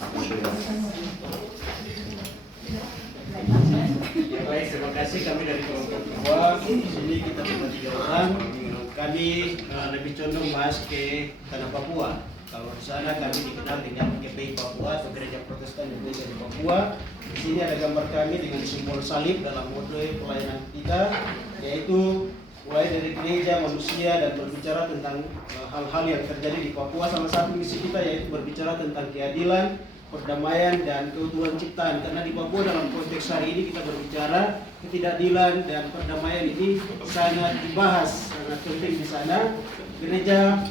Ya baik, terima kasih. Kami dari kelompok Papua. Di sini kita cuma 3 orang. Kami lebih condong bahas ke tanah Papua. Kalau di sana kami dikenal dengan GPI Papua atau Gereja Protestan Indonesia di Papua. Di sini ada gambar kami dengan simbol salib dalam mode pelayanan kita, yaitu mulai dari gereja, manusia, dan berbicara tentang hal-hal yang terjadi di Papua. Salah satu misi kita yaitu berbicara tentang keadilan, perdamaian, dan keutuhan ciptaan. Karena di Papua dalam konteks hari ini kita berbicara ketidakadilan dan perdamaian ini sangat dibahas, sangat penting di sana. Gereja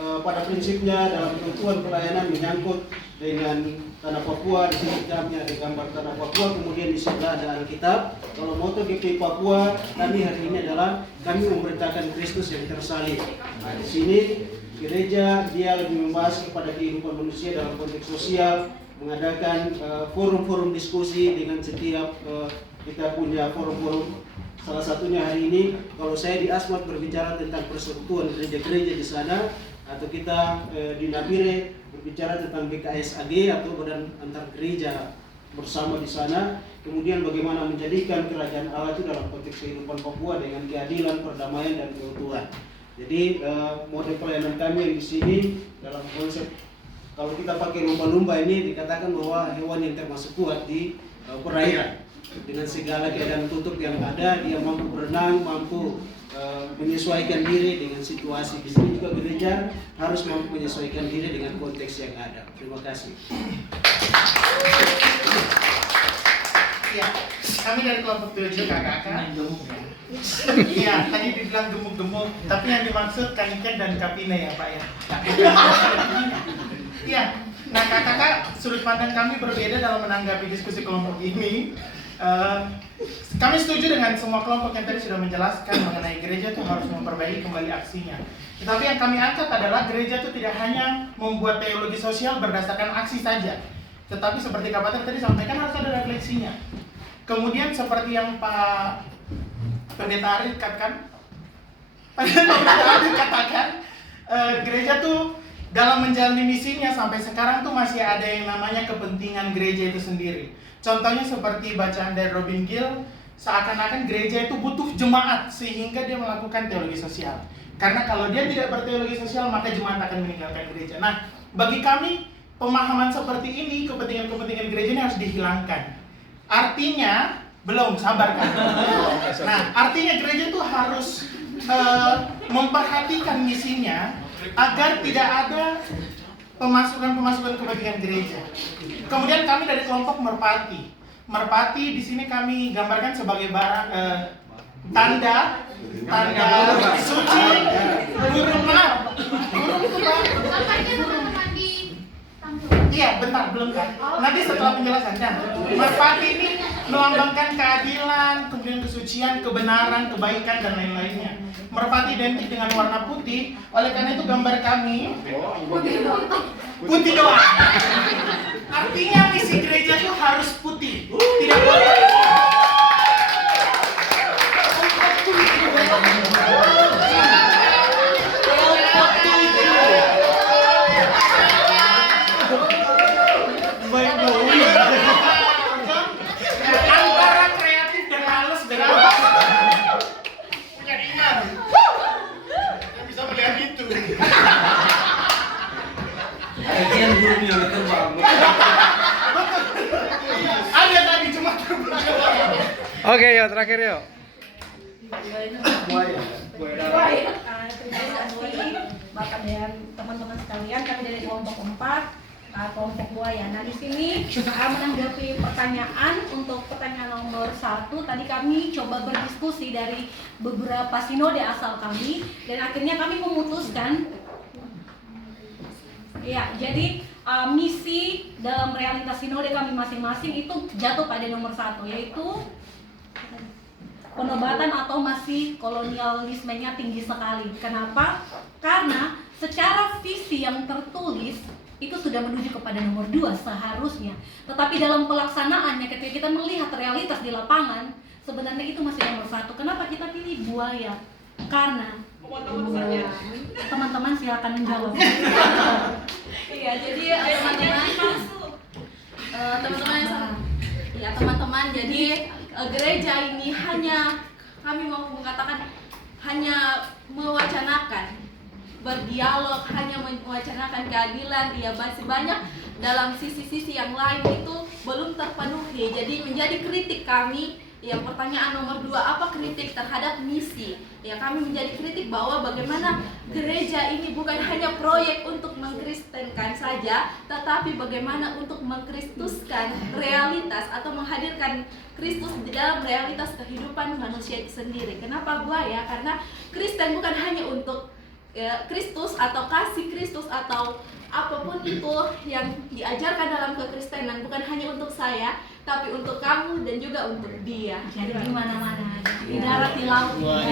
pada prinsipnya dalam keutuhan pelayanan menyangkut dengan tanah Papua. Di sini kami ada gambar tanah Papua, kemudian di sebelah ada Alkitab. Kalau moto GPI Papua kami hari ini adalah kami memberitakan Kristus yang tersalib. Nah, di sini gereja dia lebih membahas kepada kehidupan manusia dalam konteks sosial, mengadakan forum-forum diskusi dengan setiap kita punya forum-forum. Salah satunya hari ini kalau saya di Asmat berbicara tentang persekutuan gereja-gereja di sana, atau kita di Nabire berbicara tentang BKSAG atau Badan Antar Gereja bersama di sana. Kemudian bagaimana menjadikan kerajaan Allah itu dalam konteks kehidupan Papua dengan keadilan, perdamaian, dan keutuhan. Jadi model pelayanan kami yang di sini dalam konsep, kalau kita pakai lumba-lumba ini dikatakan bahwa hewan yang termasuk kuat di perairan. Dengan segala keadaan tutup yang ada, dia mampu berenang, mampu menyesuaikan diri dengan situasi. Di sini juga gereja harus mampu menyesuaikan diri dengan konteks yang ada. Terima kasih. Ya, kami dari kelompok 7 KKK. Iya, tadi dibilang gemuk-gemuk, tapi yang dimaksud Kaniken dan Kapine ya Pak ya. Iya, nah KKK sudut pandang kami berbeda dalam menanggapi diskusi kelompok ini. Kami setuju dengan semua kelompok yang tadi sudah menjelaskan mengenai gereja itu harus memperbaiki kembali aksinya. Tetapi yang kami angkat adalah gereja itu tidak hanya membuat teologi sosial berdasarkan aksi saja, tetapi seperti Kak Pater tadi sampaikan harus ada refleksinya. Kemudian seperti yang Pak Pendeta Arif katakan, gereja tuh dalam menjalani misinya sampai sekarang tuh masih ada yang namanya kepentingan gereja itu sendiri. Contohnya seperti bacaan dari Robin Gill, seakan-akan gereja itu butuh jemaat sehingga dia melakukan teologi sosial. Karena kalau dia tidak berteologi sosial maka jemaat akan meninggalkan gereja. Nah, bagi kami pemahaman seperti ini, kepentingan-kepentingan gereja ini harus dihilangkan. Artinya, belum sabar kan? Nah, artinya gereja itu harus memperhatikan misinya agar tidak ada pemasukan kepentingan gereja. Kemudian kami dari kelompok Merpati. Merpati di sini kami gambarkan sebagai barang tanda suci burung maaf. Burung itu Pak. Iya, bentar belum kan. Nanti setelah penjelasan. Nah, Merpati ini melambangkan keadilan, kemudian kesucian, kebenaran, kebaikan dan lain-lainnya. Merpati identik dengan warna putih, oleh karena itu gambar kami putih doang. Artinya misi gereja itu harus putih, tidak boleh. Antara kreatif dan halus beda. Punya ingat. Yang bisa melihat itu. Yang belum yang terbang. Ada tadi cuma terbang. Oke, yuk terakhir yuk. Terima kasih Bapak dan teman-teman sekalian, kami dari kelompok 4, kelompok buaya. Nah, di sini menanggapi pertanyaan untuk pertanyaan nomor 1, tadi kami coba berdiskusi dari beberapa sinode asal kami dan akhirnya kami memutuskan ya, jadi misi dalam realitas sinode kami masing-masing itu jatuh pada nomor 1, yaitu penobatan atau masih kolonialismenya tinggi sekali. Kenapa? Karena secara visi yang tertulis itu sudah menuju kepada nomor 2 seharusnya. Tetapi dalam pelaksanaannya ketika kita melihat realitas di lapangan, sebenarnya itu masih nomor 1. Kenapa kita pilih buaya? Karena teman-teman silakan menjawab. Iya, jadi teman-teman teman-teman. Jadi gereja ini hanya, kami mau mengatakan, hanya mewacanakan, berdialog, hanya mewacanakan keadilan. Ya, masih banyak dalam sisi-sisi yang lain itu belum terpenuhi. Jadi menjadi kritik kami. Ya, pertanyaan nomor 2, apa kritik terhadap misi? Ya, kami menjadi kritik bahwa bagaimana gereja ini bukan hanya proyek untuk mengkristenkan saja, tetapi bagaimana untuk mengkristuskan realitas atau menghadirkan Kristus di dalam realitas kehidupan manusia itu sendiri. Kenapa buaya? Karena Kristen bukan hanya untuk Kristus atau kasih Kristus atau apapun itu yang diajarkan dalam kekristenan, bukan hanya untuk saya, tapi untuk kamu dan juga untuk dia. Jadi di mana-mana, di darat, di laut. Wah,